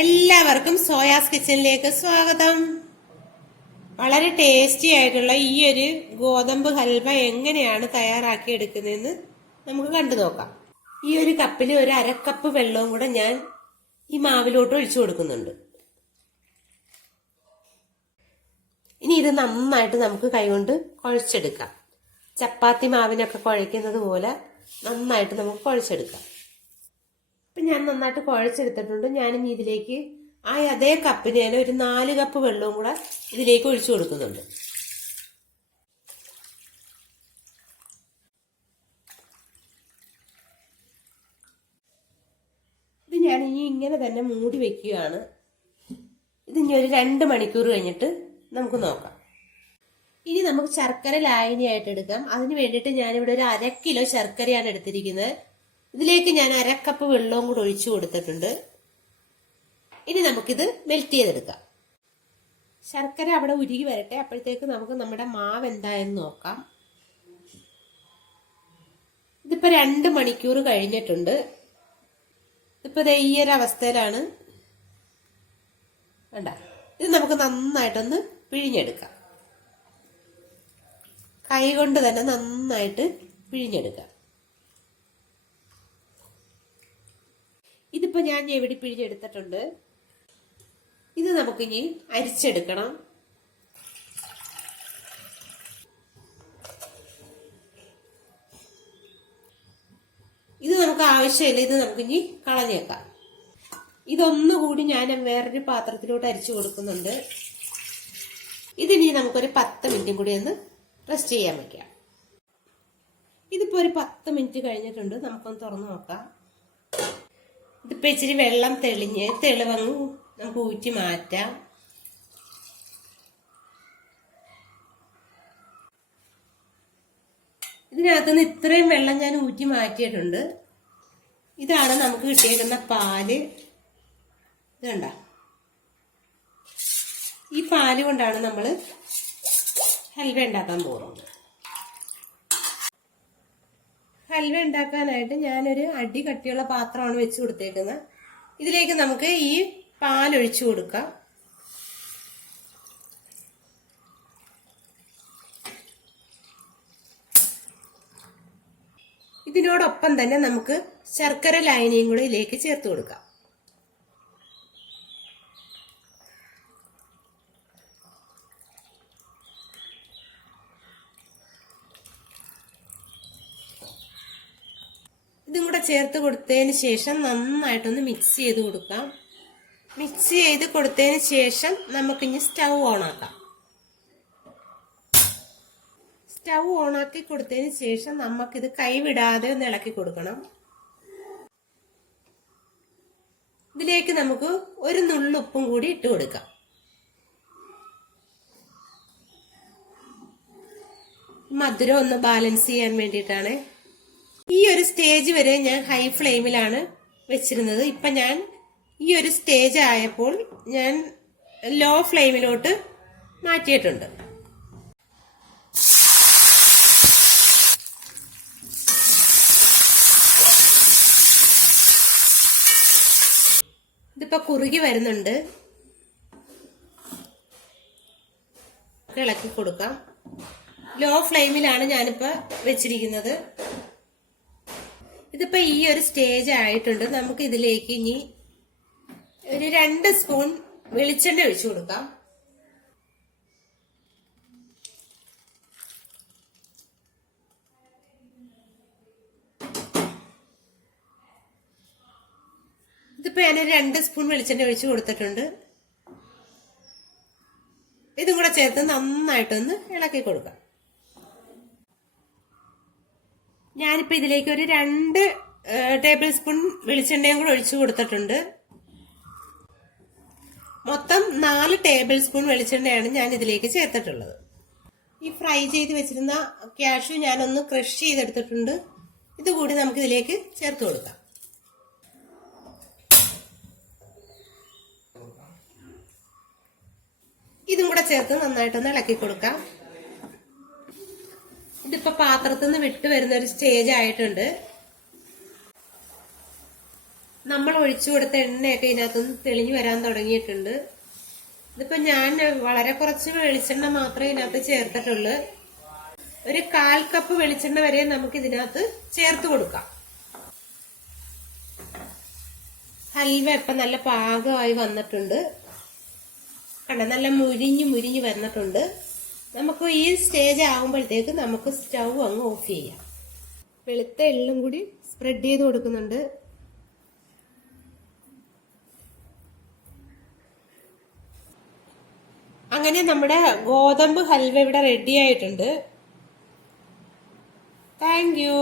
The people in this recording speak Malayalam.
എല്ലാവർക്കും സോയാസ് കിച്ചണിലേക്ക് സ്വാഗതം. വളരെ ടേസ്റ്റി ആയിട്ടുള്ള ഈ ഒരു ഗോതമ്പ് ഹൽവ എങ്ങനെയാണ് തയ്യാറാക്കി എടുക്കുന്നതെന്ന് നമുക്ക് കണ്ടു നോക്കാം. ഈ ഒരു കപ്പിൽ ഒരു അരക്കപ്പ് വെള്ളവും കൂടെ ഞാൻ ഈ മാവിലോട്ട് ഒഴിച്ചു കൊടുക്കുന്നുണ്ട്. ഇനി ഇത് നന്നായിട്ട് നമുക്ക് കൈകൊണ്ട് കുഴച്ചെടുക്കാം. ചപ്പാത്തി മാവിനൊക്കെ കുഴയ്ക്കുന്നത് പോലെ നന്നായിട്ട് നമുക്ക് കുഴച്ചെടുക്കാം. ഇപ്പം ഞാൻ നന്നായിട്ട് കുഴച്ചെടുത്തിട്ടുണ്ട്. ഞാനിനി ഇതിലേക്ക് അതേ കപ്പിന് തന്നെ ഒരു 4 കപ്പ് വെള്ളവും കൂടെ ഇതിലേക്ക് ഒഴിച്ചു കൊടുക്കുന്നുണ്ട്. ഇത് ഞാൻ ഇനി ഇങ്ങനെ തന്നെ മൂടി വെക്കുകയാണ്. ഇത് ഇനി ഒരു 2 മണിക്കൂർ കഴിഞ്ഞിട്ട് നമുക്ക് നോക്കാം. ഇനി നമുക്ക് ശർക്കര ലായനിയായിട്ട് എടുക്കാം. അതിന് വേണ്ടിയിട്ട് ഞാനിവിടെ ഒരു 1/2 കിലോ ശർക്കരയാണ് എടുത്തിരിക്കുന്നത്. ഇതിലേക്ക് ഞാൻ 1/2 കപ്പ് വെള്ളവും കൂടെ ഒഴിച്ചു കൊടുത്തിട്ടുണ്ട്. ഇനി നമുക്കിത് മെൽറ്റ് ചെയ്തെടുക്കാം. ശർക്കര അവിടെ ഉരുകി വരട്ടെ. അപ്പോഴത്തേക്ക് നമുക്ക് നമ്മുടെ മാവ് എന്തായെന്ന് നോക്കാം. ഇതിപ്പോ 2 മണിക്കൂർ കഴിഞ്ഞിട്ടുണ്ട്. ഇപ്പൊ ഈ ഒരു അവസ്ഥയിലാണ്. വേണ്ട, ഇത് നമുക്ക് നന്നായിട്ടൊന്ന് പിഴിഞ്ഞെടുക്കാം. കൈ കൊണ്ട് തന്നെ നന്നായിട്ട് പിഴിഞ്ഞെടുക്കാം. ഇതിപ്പോ ഞാൻ എവിടെ പിഴിഞ്ഞെടുത്തിട്ടുണ്ട്. ഇത് നമുക്കിനി അരിച്ചെടുക്കണം. ഇത് നമുക്ക് ആവശ്യമില്ല. ഇത് നമുക്കിനി കളഞ്ഞേക്കാം. ഇതൊന്നുകൂടി ഞാൻ വേറൊരു പാത്രത്തിലോട്ട് അരിച്ചു കൊടുക്കുന്നുണ്ട്. ഇതിനി നമുക്കൊരു 10 മിനിറ്റും കൂടി ഒന്ന് റെസ്റ്റ് ചെയ്യാൻ വെക്കാം. ഇതിപ്പോ ഒരു 10 മിനിറ്റ് കഴിഞ്ഞിട്ടുണ്ട്. നമുക്കൊന്ന് തുറന്നു നോക്കാം. ഇതിപ്പോ ഇച്ചിരി വെള്ളം തെളിവങ്ങ് നമുക്ക് ഊറ്റി മാറ്റാം. ഇതിനകത്തുനിന്ന് ഇത്രയും വെള്ളം ഞാൻ ഊറ്റി മാറ്റിയിട്ടുണ്ട്. ഇതാണ് നമുക്ക് കിട്ടിയേക്കുന്ന പാല്. ഇത് കണ്ട, ഈ പാല് കൊണ്ടാണ് നമ്മൾ ഹൽവ ഉണ്ടാക്കാൻ പോകുന്നത്. ഹൽവ ഉണ്ടാക്കാനായിട്ട് ഞാനൊരു അടി കട്ടിയുള്ള പാത്രമാണ് വെച്ച് കൊടുത്തേക്കുന്നത്. ഇതിലേക്ക് നമുക്ക് ഈ പാലൊഴിച്ചു കൊടുക്കാം. ഇതിനോടൊപ്പം തന്നെ നമുക്ക് ശർക്കര ലായനിയും കൂടെ ഇതിലേക്ക് ചേർത്ത് കൊടുക്കാം. ഇതും കൂടെ ചേർത്ത് കൊടുത്തതിന് ശേഷം നന്നായിട്ടൊന്ന് മിക്സ് ചെയ്ത് കൊടുക്കാം. മിക്സ് ചെയ്ത് കൊടുത്തതിന് ശേഷം നമുക്കിനി സ്റ്റൗ ഓണാക്കാം. സ്റ്റൗ ഓണാക്കി കൊടുത്തതിന് ശേഷം നമുക്കിത് കൈവിടാതെ ഒന്ന് ഇളക്കി കൊടുക്കണം. ഇതിലേക്ക് നമുക്ക് ഒരു നുള്ളുപ്പും കൂടി ഇട്ട് കൊടുക്കാം. മധുരം ഒന്ന് ബാലൻസ് ചെയ്യാൻ വേണ്ടിയിട്ടാണ്. ഈ ഒരു സ്റ്റേജ് വരെ ഞാൻ ഹൈ ഫ്ലെയിമിലാണ് വെച്ചിരുന്നത്. ഇപ്പൊ ഞാൻ ഈ ഒരു സ്റ്റേജ് ആയപ്പോൾ ഞാൻ ലോ ഫ്ലെയിമിലോട്ട് മാറ്റിയിട്ടുണ്ട്. ഇതിപ്പോ കുറുകി വരുന്നുണ്ട്. ഇളക്കി കൊടുക്കാം. ലോ ഫ്ലെയിമിലാണ് ഞാനിപ്പോ വെച്ചിരിക്കുന്നത്. ഇതിപ്പോ ഈ ഒരു സ്റ്റേജ് ആയിട്ടുണ്ട്. നമുക്ക് ഇതിലേക്ക് ഇനി ഒരു 2 സ്പൂൺ വെളിച്ചെണ്ണ ഒഴിച്ചു കൊടുക്കാം. ഇതിപ്പോ ഞാനൊരു 2 സ്പൂൺ വെളിച്ചെണ്ണ ഒഴിച്ചു കൊടുത്തിട്ടുണ്ട്. ഇതും കൂടെ ചേർത്ത് നന്നായിട്ടൊന്ന് ഇളക്കി കൊടുക്കാം. ഞാനിപ്പോ ഇതിലേക്ക് ഒരു 2 ടേബിൾ സ്പൂൺ വെളിച്ചെണ്ണയും കൂടെ ഒഴിച്ചു കൊടുത്തിട്ടുണ്ട്. മൊത്തം 4 ടേബിൾ സ്പൂൺ വെളിച്ചെണ്ണയാണ് ഞാൻ ഇതിലേക്ക് ചേർത്തിട്ടുള്ളത്. ഈ ഫ്രൈ ചെയ്ത് വെച്ചിരുന്ന കാഷ്യൂ ഞാനൊന്ന് ക്രഷ് ചെയ്തെടുത്തിട്ടുണ്ട്. ഇതുകൂടി നമുക്ക് ഇതിലേക്ക് ചേർത്ത് കൊടുക്കാം. ഇതും കൂടെ ചേർത്ത് നന്നായിട്ടൊന്ന് ഇളക്കി കൊടുക്കാം. ഇതിപ്പോ പാത്രത്തിൽ നിന്ന് വിട്ട് വരുന്ന ഒരു സ്റ്റേജ് ആയിട്ടുണ്ട്. നമ്മൾ ഒഴിച്ചു കൊടുത്ത എണ്ണയൊക്കെ ഇതിനകത്തുനിന്ന് തെളിഞ്ഞു വരാൻ തുടങ്ങിയിട്ടുണ്ട്. ഇതിപ്പോ ഞാൻ വളരെ കുറച്ച് വെളിച്ചെണ്ണ മാത്രമേ ഇതിനകത്ത് ചേർത്തിട്ടുള്ളൂ. ഒരു 1/4 കപ്പ് വെളിച്ചെണ്ണ വരെ നമുക്ക് ഇതിനകത്ത് ചേർത്ത് കൊടുക്കാം. ഹൽവ ഇപ്പൊ നല്ല പാകമായി വന്നിട്ടുണ്ട്. കണ്ട, നല്ല മുരിഞ്ഞു വന്നിട്ടുണ്ട്. നമുക്ക് ഈ സ്റ്റേജ് ആകുമ്പോഴത്തേക്ക് നമുക്ക് സ്റ്റൗ അങ്ങ് ഓഫ് ചെയ്യാം. വെളുത്ത എള്ളും കൂടി സ്പ്രെഡ് ചെയ്ത് കൊടുക്കുന്നുണ്ട്. അങ്ങനെ നമ്മുടെ ഗോതമ്പ് ഹൽവ ഇവിടെ റെഡി ആയിട്ടുണ്ട്. Thank you.